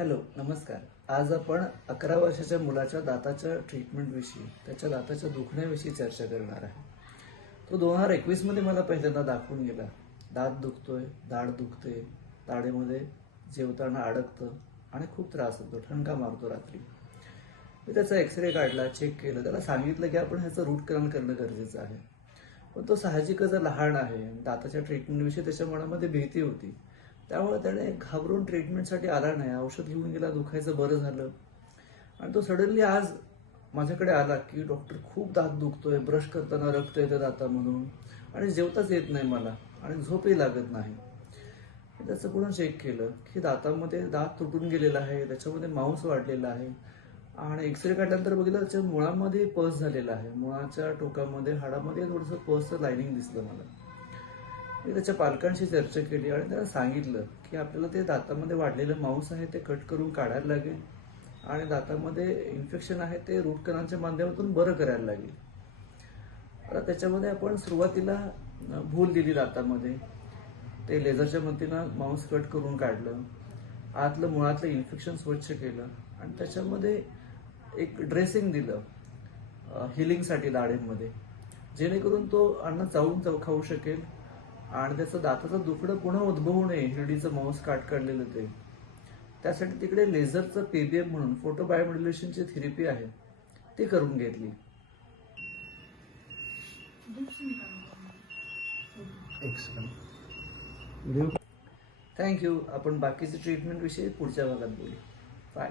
Hello, नमस्कार. आज आपण 11 वर्षाच्या मुलाच्या दाताच्या ट्रीटमेंटविषयी, त्याच्या दाताच्या दुखण्याविषयी चर्चा करणार आहे. तो 2021 मध्ये मला पहिल्यांदा दाखवून गेला. दात दुखतोय, दाढ दुखते, दाढेमध्ये जेवताना अडकतं आणि खूप त्रास होतो, ठणका मारतो रात्री. मी त्याचा एक्सरे काढला, चेक केलं, त्याला सांगितलं की आपण ह्याचं रूट कॅनल करणं गरजेचं आहे. पण तो साहजिकच लहान आहे. दाताच्या ट्रीटमेंटविषयी त्याच्या मनामध्ये भीती होती. त्यामुळे त्याने घाबरून ट्रीटमेंटसाठी आला नाही. औषध घेऊन गेला, दुखायचं बरं झालं. आणि तो सडनली आज माझ्याकडे आला की डॉक्टर खूप दात दुखतोय, ब्रश करताना रक्त येतं दातामधून आणि जेवताच येत नाही मला आणि झोपही लागत नाही. मी त्याचं पुन्हा चेक केलं की दातामध्ये दात तुटून गेलेला आहे, त्याच्यामध्ये मांस वाढलेला आहे आणि एक्सरे काढल्यानंतर बघितलं त्याच्या मुळामध्ये पस झालेला आहे. मुळाच्या टोकामध्ये हाडामध्ये थोडंसं पसचं लायनिंग दिसलं मला. मी त्याच्या पालकांशी चर्चा केली आणि त्यांना सांगितलं की आपल्याला ते दातामध्ये वाढलेलं मांस आहे ते कट करून काढायला लागेल आणि दातामध्ये इन्फेक्शन आहे ते रूट कॅनलच्या माध्यमातून बरं करायला लागेल. आता त्याच्यामध्ये आपण सुरुवातीला भूल दिली दातामध्ये, ते लेझरच्या मदतीनं मांस कट करून काढलं, आतलं मुळातलं इन्फेक्शन स्वच्छ केलं आणि त्याच्यामध्ये एक ड्रेसिंग दिलं हिलिंगसाठी दाढेमध्ये, जेणेकरून तो अन्न चावून खाऊ शकेल आणि त्याचं दाताचं दुखणं पुन्हा उद्भवू नये. हिरडीचं मांस काढलेलं ते, त्यासाठी तिकडे लेझरचं पीबीएम म्हणून फोटो बायोमॉड्युलेशनची थेरपी आहे ती करून घेतली. थँक्यू. आपण बाकीच्या ट्रीटमेंट विषयी पुढच्या भागात बोलू. बाय.